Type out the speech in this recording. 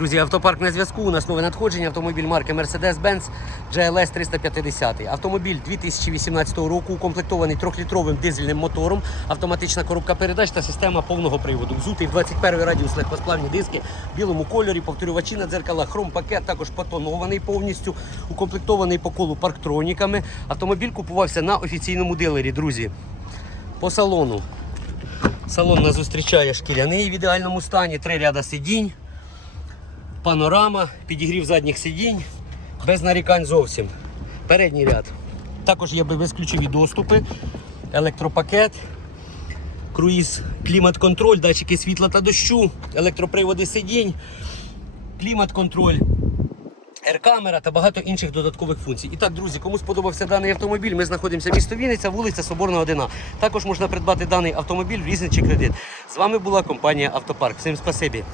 Друзі, автопарк на зв'язку. У нас нове надходження. Автомобіль марки Mercedes-Benz GLS 350. Автомобіль 2018 року укомплектований 3-літровим дизельним мотором, автоматична коробка передач та система повного приводу. Взутий 21 радіус легкосплавні диски в білому кольорі, повторювачі на дзеркалах, хром-пакет, також потонований повністю, укомплектований по колу парктроніками. Автомобіль купувався на офіційному дилері, друзі. По салону. Салон нас зустрічає шкіряний в ідеальному стані, три ряда сидінь панорама, підігрів задніх сидінь, без нарікань зовсім. Передній ряд. Також є безключові доступи, електропакет, круїз, клімат-контроль, датчики світла та дощу, електроприводи сидінь, клімат-контроль. Ер-камера та багато інших додаткових функцій. І так, друзі, кому сподобався даний автомобіль, ми знаходимося в місто Вінниця, вулиця Соборна 1. Також можна придбати даний автомобіль в різний чи кредит. З вами була компанія Автопарк. Всім спасибі.